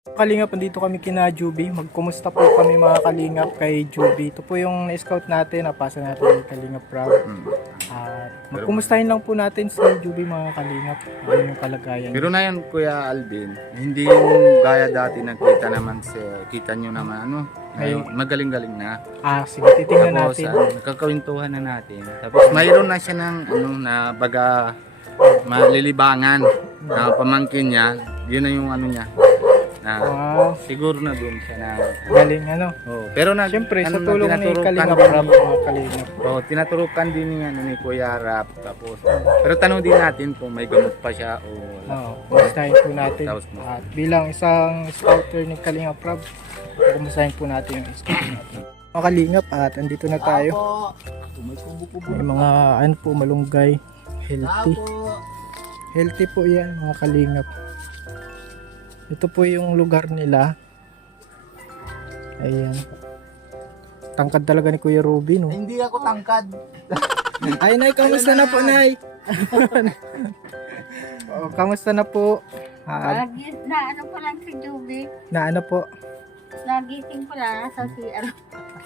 Kalingap, andito kami kina Juby. Magkumusta po kami mga kalingap kay Juby. Ito po yung na-scout natin, napasa natin yung Kalingap Rob. At magkumustahin lang po natin si Juby mga kalingap. Ano yung kalagayan. Pero na yan, Kuya Alvin, hindi yung gaya dati nakita naman kita nyo naman ngayon, magaling-galing na. Sige, titingnan Tapos, natin. nakakawintuhan na natin. Tapos mayroon na siya ng na baga malilibangan na pamangkin niya. Yun na yung niya. Na Wow, siguro na doon siya na. galing Pero na Siyempre, sa na tulong ni tinaturukan Kalingap din Rob mga kalingap. tinaturukan din ni Kuya Rap. Tapos pero tanong din natin kung may gamot pa siya o wala. Kumustahin po natin. Tapos, At bilang isang scouter ni Kalingap Rob, kumustahin po natin yung scout natin. Mga kalingap, at andito na tayo. May mga malunggay. Healthy. Healthy po yan mga kalingap. Ito po yung lugar nila. Ayan. Tangkad talaga ni Kuya Ruby, no? Hindi ako tangkad. Ay, Nay, kamusta na po, Nay? Kamusta na po? Lagi na ano pa lang si Juby. Na ano po? Nagising pa lang sa CR.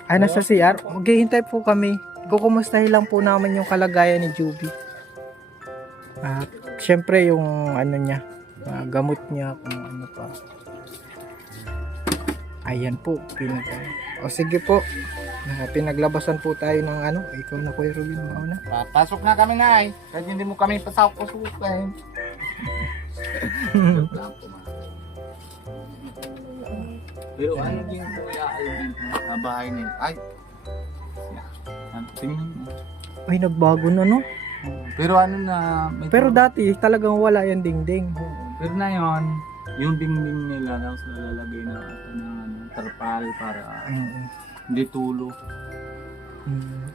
Ay, nasa CR? Maghihintay po kami. Kukumustahin lang po namin yung kalagayan ni Juby. At syempre yung niya, gamot niya kung ano pa. Ayan po, o sige po. Pinaglabasan po tayo ng ikaw na Kuya Ruby, mauna. Pasok na kami na kahit hindi mo kami pasok-pasukin. Pero ano din Kuya Alvin na bahay nila? Ay! Tingnan mo. Ay, nagbago na, no? Pero Pero dati talagang wala yung dingding. Pero na yon, yung dingding nila tapos nalalagay na ng tarpal para hindi tulo.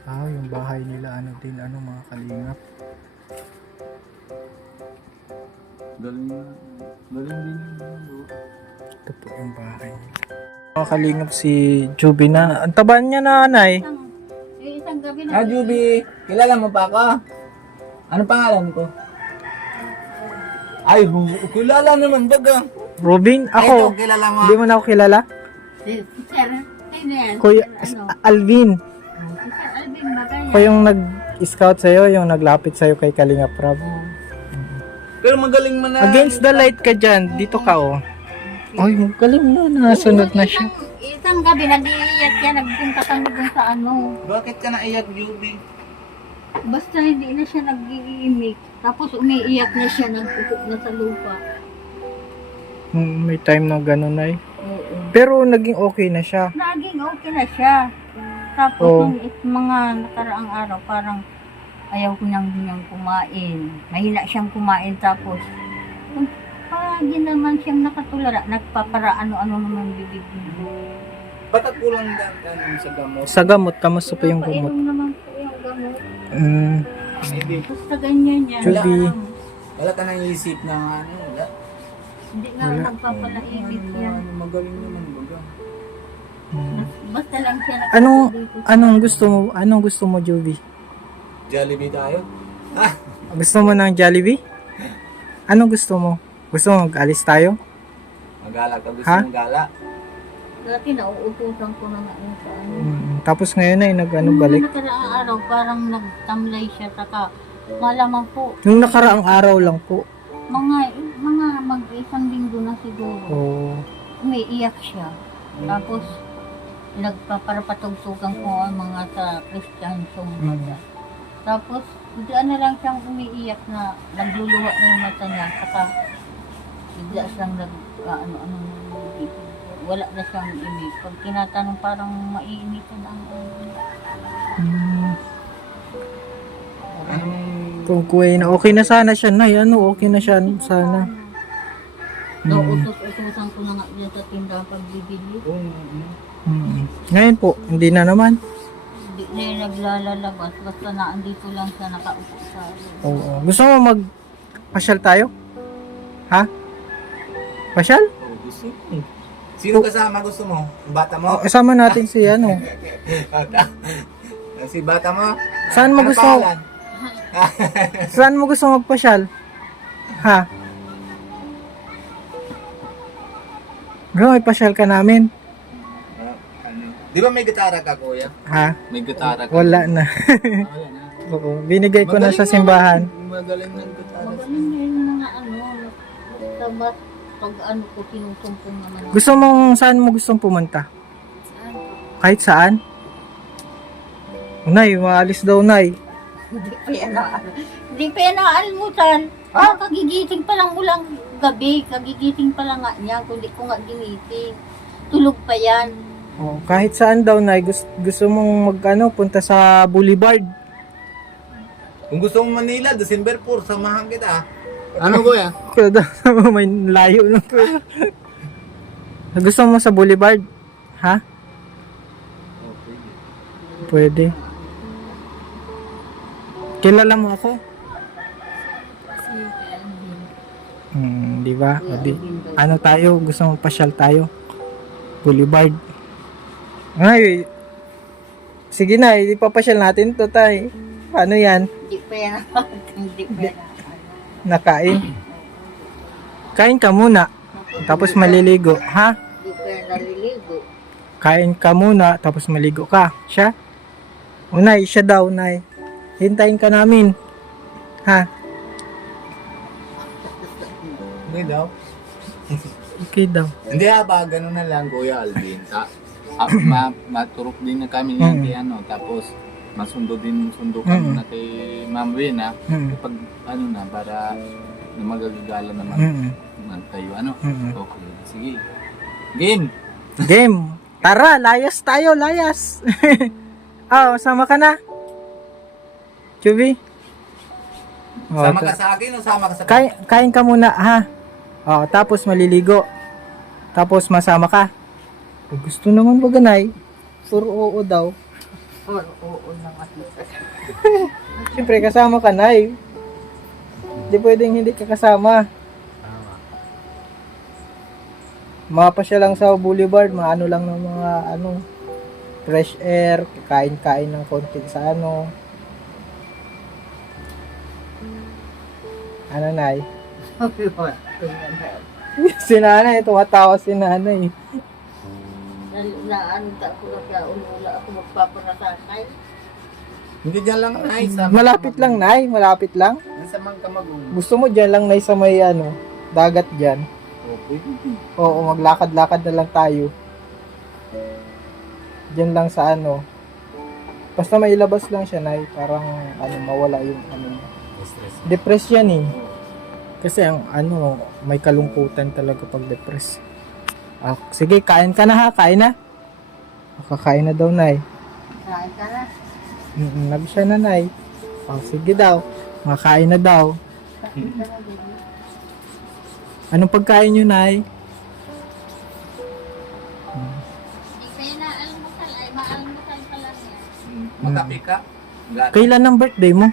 Yung bahay nila mga kalingap. Galing din yun. Ito po yung bahay nila. Mga kalingap, si Juby na. Ang tabaan niya, nanay. Isang gabi na. Juby, kilala mo pa ako? Ano pangalan ko? Ay, kilala naman baga. Robin, ako. Kilala mo. Hindi mo na ako kilala? Si Sir, sino yan? Kuya, Alvin. Si Sir Alvin Bagay. Ako yung nag-scout sa'yo, yung naglapit sa'yo kay Kalingap Rob. Pero magaling man na. Against the light ka dyan. Dito ka, oh. Ay, magaling na. Nasunod na siya. Isang gabi nag-iiyak siya, nagpunta kami dun sa Bakit ka naiyak, Juby? Basta hindi na siya nag-iimik. Tapos umiiyak na siya, nagpupok na sa lupa. May time na gano'n ay. Oo. Pero naging okay na siya. Naging okay na siya. Tapos Oo. nung mga nakaraang araw, parang ayaw ko nang kumain. Mahina siyang kumain. Tapos, palagi naman siyang nakatulala. Nagpapara ano-ano naman bibig niya. Ba't at kulang sa gamot? Sa gamot, kamusta po yung gamot? Painom naman po yung gamot. Maybe. Basta ganyan yan. Juby. Wala ka nang isip na wala. Hindi nga nagpapalaimit yan. Magaling naman baga. Basta lang siya Anong gusto mo, Juby? Jollibee tayo? Gusto mo ng Jollibee? Anong gusto mo? Gusto mo mag-alis tayo? Magala ka, gusto Ha? mong gala? Dati nauutusan ko na nga yun sa ano. Tapos ngayon ay balik. Nung nakaraang araw, parang nagtamlay siya. Saka malamang po, Nung nakaraang araw lang po. mga mag-isang linggo na siguro, Oh. umiiyak siya. Tapos, nagpaparapatugtugan ko ang mga sa Christian song. Tapos, bigla na lang siyang umiiyak na nagluluha na yung mata niya. Saka, bigla siyang wala na siyang imig. Pag tinatanong, parang maiinitan ang Kung kuya na okay na sana siya, Nay. Okay na siya sana. Utos-utosan ko na nga dyan sa tindahan pagbibili. Ngayon po, hindi na naman. Hindi na yung naglalalabas. Basta na andito lang siya nakaupo sa Oo. Gusto mo magpasyal tayo? Ha? Pasyal? Gusto mo. Sino kasama gusto mo? Bata mo? Kasama natin si Si bata mo? Saan mo Ano gusto? pangalan? Saan mo gusto magpasyal? Ha? Bro, ipasyal ka namin. Di ba may gitara ka, kuya? Ha? May gitara ka. Wala na. Wala na. Oo, binigay ko na sa simbahan. Magaling ng gitara. Magaling na yung mga sabat, pag ko, sinusumpong naman. Gusto mong, saan mo gustong pumunta? Saan? Kahit saan? Nay, maalis daw, Nay. Hindi pa yan naalmutan. Kagigising pa lang ulang gabi. Kagigising pa lang nga niya. Kundi ko nga ginising. Tulog pa yan. Oh, kahit saan daw, Nay. Gusto mong punta sa Boulevard. Kung gusto mo Manila, December 4, samahan kita. Ano, kuya? Kaya daw, may layo na po. Gusto mo sa Boulevard? Ha? Okay. Pwede. Kilala mo ako? Di ba? O di, ano tayo? Gusto mo pasyal tayo? Boulevard. Ay, sige na, ipapasyal natin to tay. Paano yan? Hindi pa yan. Hindi pa yan. Nakain. Kain ka muna. Tapos maliligo. Ha? Hindi pa yan naliligo. Kain ka muna. Tapos maligo ka. Siya? Unay, siya daw, Nay. Hintayin ka namin. Ha? Hindi daw. Okay daw. Hindi ba, ganun na lang, Kuya Alvin. Maturok din na kami Mm. yan kay tapos sundo kami na kay Ma'am Wena. Pag para na magagagala naman tayo, Okay, sige. Game! Game. Tara, layas tayo, layas. Sama ka na. Chubi. Sama ka sa akin o sama ka sa Kain ka muna, ha? Tapos maliligo. Tapos masama ka. Gusto naman ba ganay? Puro oo daw. Oo naman. Siyempre kasama ka, Nay. Hindi pwedeng hindi ka kasama. Mapasya lang sa Boulevard, maano lang ng mga fresh air, kain-kain ng konti sa Nay? Si nanay, tumatawa si nanay. Ako na siya, wala ako magpaparasakay. Hindi dyan lang, Nay. Malapit lang, Nay, malapit lang. Nasa Mangkamagong. Gusto mo dyan lang, Nay, sa may dagat dyan. Okay. Oo, maglakad-lakad na lang tayo. Dyan lang sa Basta mailabas lang siya, Nay, parang mawala yung Stress. Depress yan eh. Kasi ang may kalungkutan talaga pag depress. Sige, kain ka na ha, kain na. Kakain na daw, Nay. Kain ka na. Nabi siya na, Nay. Sige daw, makain na daw. Kain ka na, baby. Anong pagkain nyo, Nay? Hindi kayo na almusal, ay maalmusal pa lang yan. Magkape ka? Kailan ang birthday mo?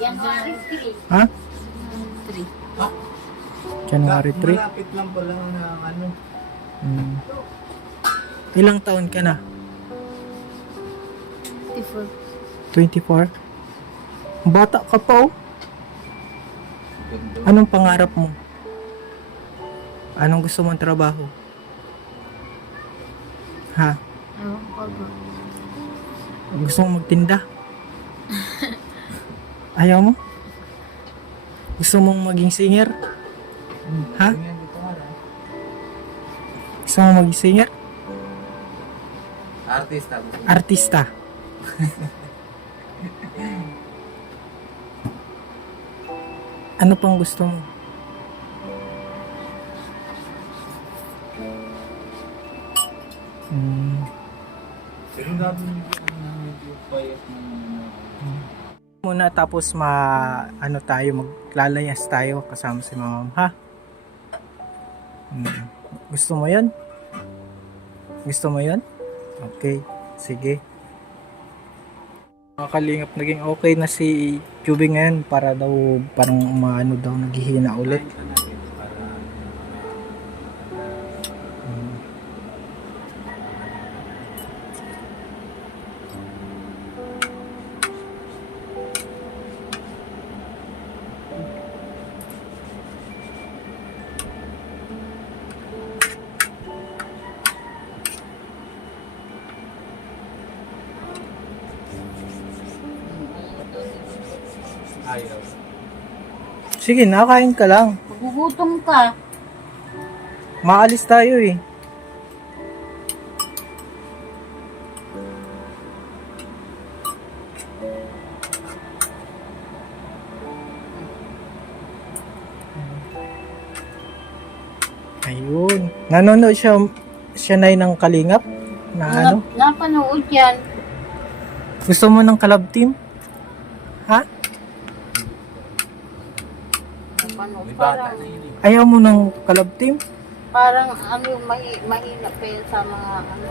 January 3. Ha? 3. January 3. Malapit lang pala ng Ilang taon ka na? 54. 24? Bata ka pa, oh. Anong pangarap mo? Anong gusto mong trabaho? Ha? Gusto mong magtinda? Ayaw mo? Gusto mong maging singer? Ha? Gusto mong maging singer? Artista. Artista. Ano pang gusto mo? Pero dati medyo payat Muna tapos tayo, maglalayas tayo kasama si Mama, ha? Gusto mo 'yon? Gusto mo 'yon? Okay, sige. Mga kalingap, naging okay na si Chubby ngayon para daw parang daw naghihina ulit. ayaw. Sige, nakain ka lang. Magugutom ka. Maalis tayo eh. Ayun. Nanonood siya na ng Kalingap? Na ano? Napanood yan. Gusto mo ng Kalab Team? Ha? Napanood. May bata Parang, na yun eh. Ayaw mo ng Kalab Team? parang ano yung mahina pa yan sa mga ano.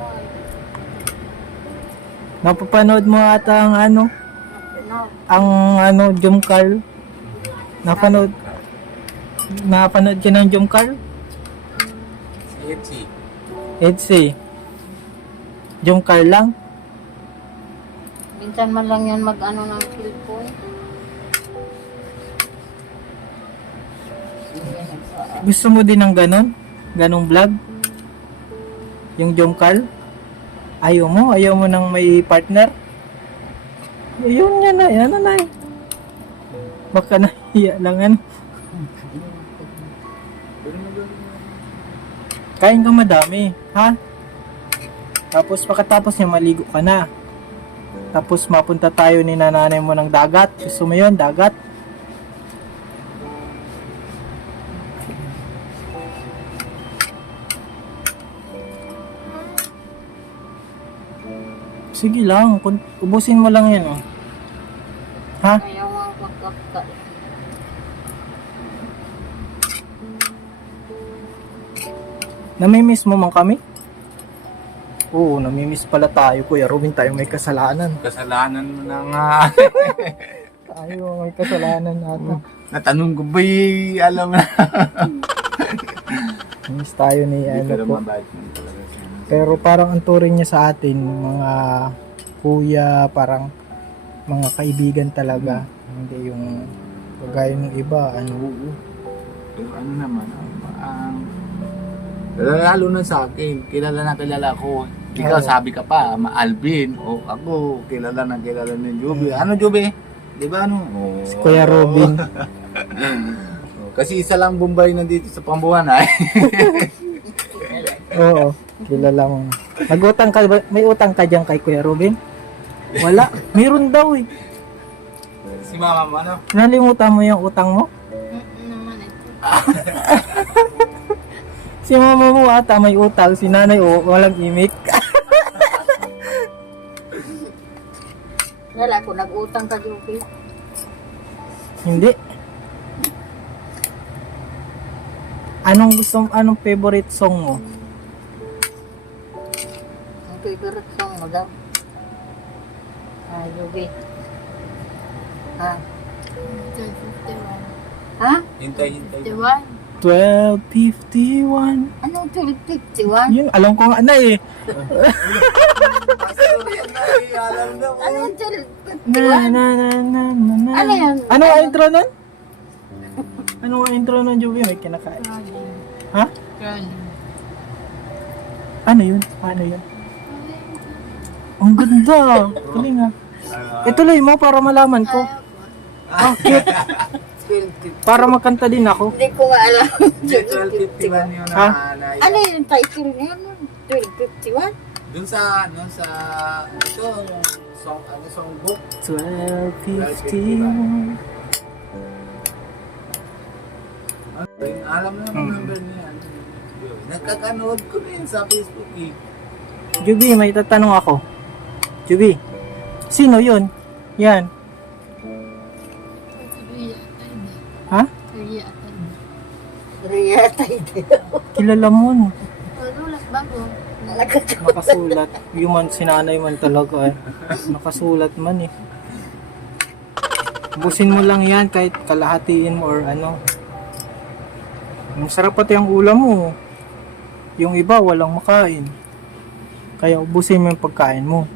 Napapanood mo ata ang ano? Ano, Jom Carl? Napanood ka ng Jom Carl? Si Etsy. Edsi. Jom Carl lang? minsan man lang yan mag-ano ng cellphone. Gusto mo din ng ganon? Ganong vlog? Yung Jom Carl? Ayaw mo? Ayaw mo nang may partner? Ayun yan na. Yan na. Baka nahiya lang ano. Kain ka madami, ha? Tapos pagkatapos niya maligo ka na. Tapos mapunta tayo ni nanay mo ng dagat. Gusto mo yun, dagat? Sige lang, ubusin mo lang yan, oh. Ha? Ayaw nga magkakka. Namimiss mo man kami? Oo, namimiss pala tayo, Kuya Robin. Tayo may kasalanan. Kasalanan mo na nga. Tayo may kasalanan natin. Natanong ko ba alam na. Miss tayo ni Hindi ano ka po. naman bait mo talaga siya. Pero parang ang turing niya sa atin, mga kuya, parang mga kaibigan talaga. Hindi yung kagaya ng iba, ano. Pero ano naman, lalo na sa akin, kilala ko. Ikaw Oo. sabi ka pa, Alvin, o ako, kilala ni Juby. Ano Juby? Di ba ano? Si Kuya Robin. Kasi isa lang Bombay nandito sa Pambuhan ay. Oo, kilala mo. Nag-utang ka ba? May utang ka dyan kay Kuya Robin? Wala. Meron daw eh. Si mama mo ano? Nalimutan mo yung utang mo? Naman ito. Si mama mo ata may utang, si nanay walang imik. Wala ko, nag-utang ka, Joby. Hindi. Anong favorite song mo? Ang favorite song mo daw. Joby. Ha? Ha? Hintay. 12:51. Anong 1251? Yun, alam ko nga na eh. Alam na mo. Anong Na 1251? na na na na na. Ano yan? Ano ang intro nun? Ano ang intro nun, Joby? May kinakain. Ha? Ano yun? Ano yun? Ang ganda. Tuloy nga. Ituloy mo para malaman ko. Ah, cute. Para magkanta din ako. Hindi ko nga alam. 1251 yun Ha? na. Ano yung title niya? 1251? Dun sa ito yung songbook. 12:51. Alam na naman number niya. Nagkakanood ko rin sa Facebook eh. Juby, may tatanong ako. Juby, sino yun? Yan. Ha? Riyatay din. Kilala mo, no? Bago. Nakasulat. Yung man, sinanay man talaga eh. Nakasulat man eh. Ubusin mo lang yan kahit kalahatiin mo or ano. Masarap pati ang ulam mo. Yung iba walang makain. Kaya ubusin mo yung pagkain mo.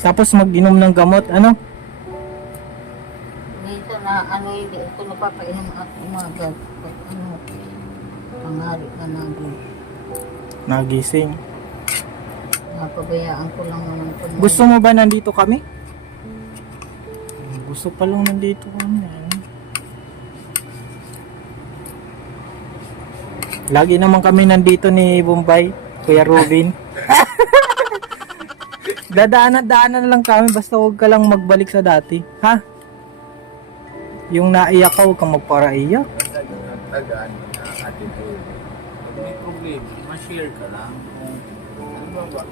Tapos mag-inom ng gamot, ano? Minsan na hindi ko napapainom at umaga. Pangarap na namin. Nagising. Napabayaan ko lang naman po. Gusto mo ba nandito kami? Gusto pa lang nandito kami. Lagi naman kami nandito ni Bombay, Kuya Robin. Dadaanan lang kami, basta huwag ka lang magbalik sa dati. Ha? Yung naiyak ka, huwag kang magparaiyak. Basta tagaan mo na atin to. Pag may problema, ma-share ka lang. Kung ano ba,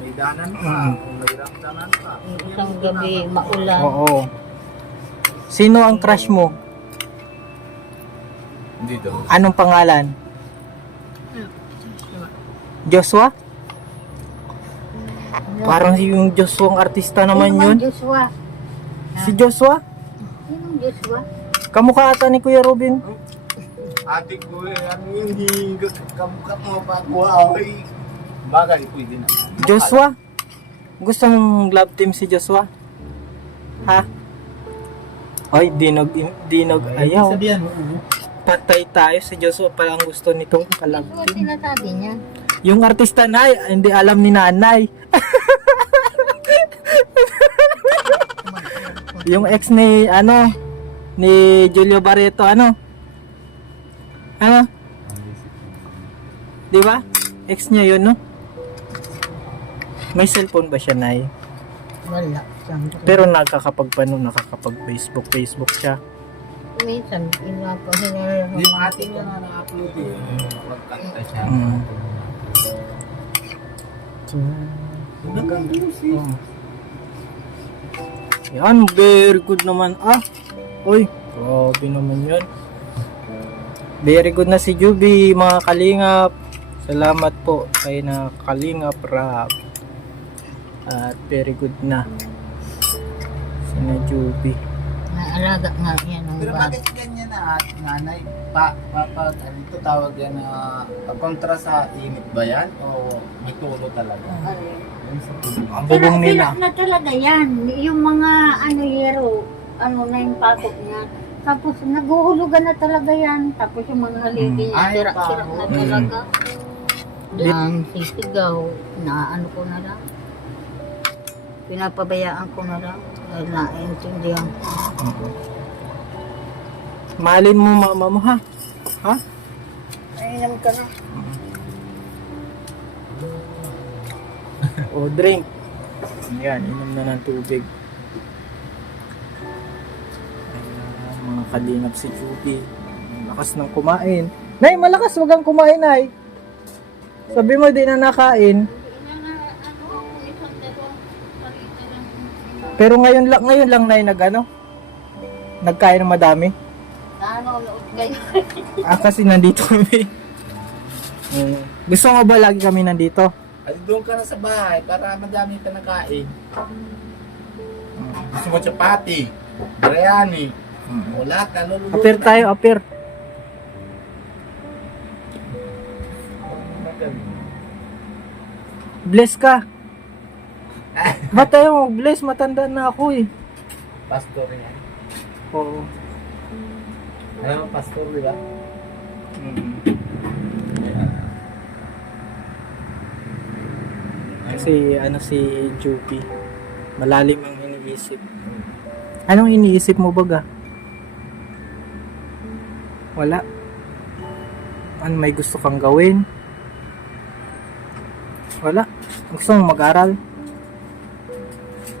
may danan ka, kung may ramdaman ka. Isang gabi, maulan. Oo. Sino ang crush mo? Hindi daw. Anong pangalan? Joshua? Parang yung Joshua ang artista naman Sino yun. ang Joshua? Si Joshua? Sinong Joshua? Kamukha ata ni Kuya Robin. Ate ko ano hindi kamukha mo pa ko ay. Bagay pwede na. Joshua? Gusto mong love team si Joshua? Ha? Ay, dinog ayaw. Sabihan mo. Patay tayo si Joshua pala ang gusto nitong kalab Ano team. sinasabi niya? Yung artista na hindi alam ni nanay. Yung ex ni ni Julio Barreto Ano? Di ba? Ex niya yun, no? May cellphone ba siya, Nay? Wala. Pero nakakapag Facebook siya. Minsan, Yung ate niya na na-upload eh. Magkanta siya. Maganda yun siya. Yan, very good naman. Uy, grabe naman yun. Very good na si Juby, mga kalingap. Salamat po kay na kalingap rap. At very good na. Sina Juby. Naalaga nga yan ang Pero bag. bakit ganyan na nanay? Ito tawag yan na kontra sa init ba yan? O may tulo talaga? Yun sa tulo. Ang bubong nila. Na talaga yan. Yung mga yero, na yung pakot niya. Tapos naguhulugan na talaga yan. Tapos yung mga haligi niya, Ay, sira-sira na pa. talaga. Lang sisigaw, na ko na lang. Pinapabayaan ko na lang. Dahil naiintindihan ko. Mahalin mo mama mo, ha? Ha? Nainom ka na. O drink. Yan, inom na ng tubig. Ayan, mga kalingap si Juby. Lakas ng kumain. Nay, malakas, wag kang kumain, Nay. Sabi mo, di na nakain. Pero ngayon lang, Nay, nagkain ng madami. Nanonood kayo. Kasi nandito kami. Gusto mo ba lagi kami nandito? At doon ka na sa bahay para madami ka nakain. Gusto mo chapati, biryani, wala ka luluto. Apir tayo, apir. Bless ka. Ba't tayo mag-bless? Matanda na ako eh. Pastor yan. Oo. Ano pastor, di ba? Kasi si Juby, malalim ang iniisip. Anong iniisip mo baga? Wala. Ano may gusto kang gawin? Wala. Gusto mong mag-aral?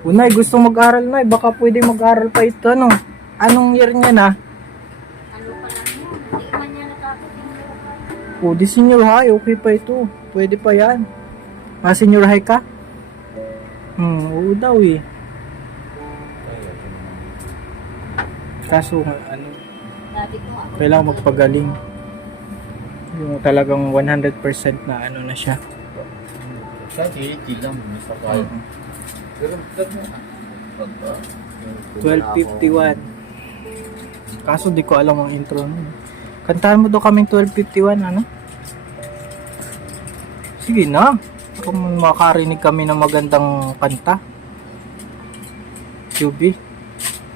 Unay, gusto mag-aral na. Baka pwede mag-aral pa ito. Anong year niya na? Ano pa lang yun? Hindi man niya nakakatingin. O, di senior high. Okay pa ito. Pwede pa yan. Senior high ka? Oo daw eh. Kaso, Dati ko nga. kailangan magpagaling. Yung talagang 100% na na siya. Sa hindi lang, may sakay. Pero mo 12:51. Kaso di ko alam ang intro nun. Kantahan mo daw kaming 12:51, ano? Sige na. Kung makarinig kami ng magandang kanta. Juby.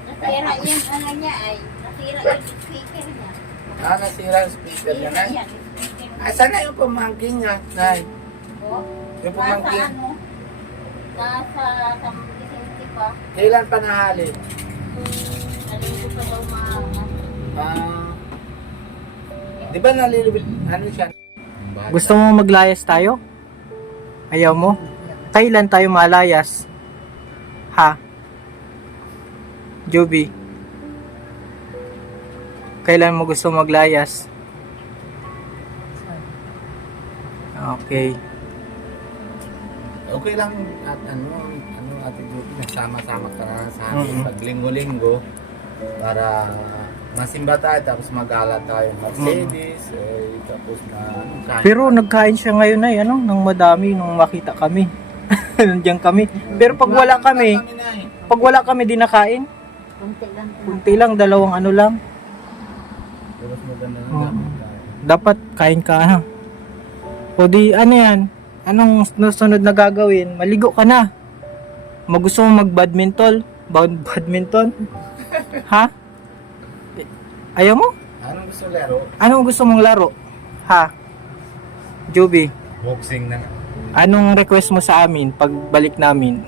Nasira yan, niya ay. Nasira yung speaker niya. nasira ang speaker niya, Nay. Yan, speaker niya. Asan na yung pamangkin niya, Nay? Oh, Yung nasa pamangkin. nasa Vicente pa. Kailan pa nahali? Nalito pa daw maangat. Di ba nalilibig, ano siya? Gusto mo maglayas tayo? Ayaw mo? Kailan tayo malayas? Ha? Joby? Kailan mo gusto maglayas? Okay. Okay lang at ano Ate Judy, nagsama-sama ka na sa amin pag linggo-linggo para masimba tayo tapos magala tayo ng Mercedes tapos na kain. Pero nagkain siya ngayon ay ano, nang madami nung makita kami. Nandiyan kami. Pero pag wala kami, di nakain. Kunti lang. Kunti lang, dalawang ano lang. Pero maganda na Oo. gamit tayo. Dapat kain ka ha. O di ano yan? Anong sunod na gagawin? Maligo ka na. Magusto mo mag-badminton? Badminton? Ha? Ayaw mo? Anong gusto laro? Anong gusto mong laro? Ha? Joby, Boxing na. anong request mo sa amin pag balik namin?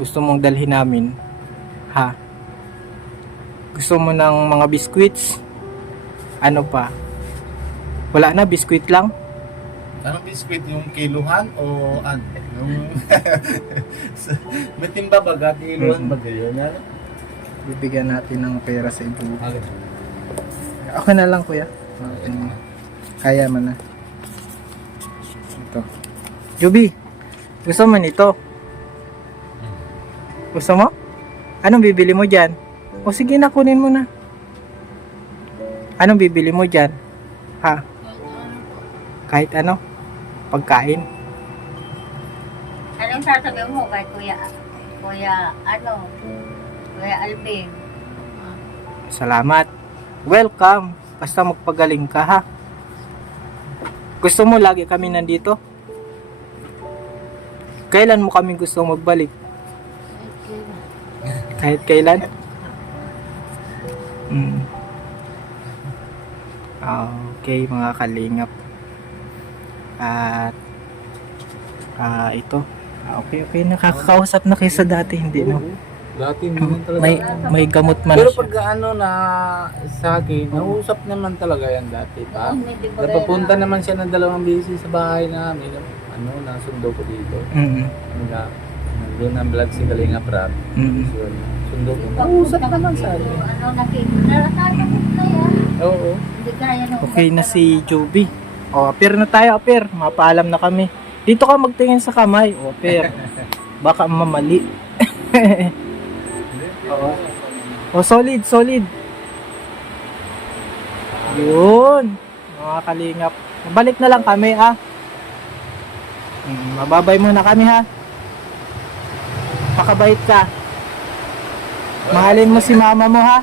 Gusto mong dalhin namin? Ha? Gusto mo ng mga biscuits? Ano pa? Wala na, biscuit lang? Anong biscuit? Yung kiluhan o ano? Yung... May timba baga, kiluhan ba yun? Ano? Bibigyan natin ng pera sa ibu. Okay. Ako na lang kuya. Kaya mo na. Ito. Juby, gusto mo nito? Gusto mo? Anong bibili mo dyan? O sige na, kunin mo na. Anong bibili mo dyan? Ha? Kahit ano? Pagkain? Anong sasabihin mo kay Kuya Alvin? Salamat. Welcome. Basta magpagaling ka ha. Gusto mo lagi kami nandito? Kailan mo kami gusto magbalik? Kahit kailan? Okay mga kalingap. At ito. Okay, nakakausap na kayo sa dati, hindi no? Dati naman talaga. May gamot man Pero siya. pag ano na sa akin, nausap naman talaga yan dati pa. Napapunta naman siya ng 2 beses sa bahay namin. Ano, nasundo ko dito. Nandun ang vlog si Kalinga Prab. Sundo ko. Nausap naman sa akin. Ano, nakikita na yan. Oo. Hindi kaya nung... Okay na si Joby. O, appear na tayo, appear. Mapaalam na kami. Dito ka magtingin sa kamay. O, appear. Baka mamali. Oo. O, solid. Yun. Mga kalingap. Balik na lang kami, ha? Mababay muna kami, ha? Pakabait ka. Mahalin mo si mama mo, ha?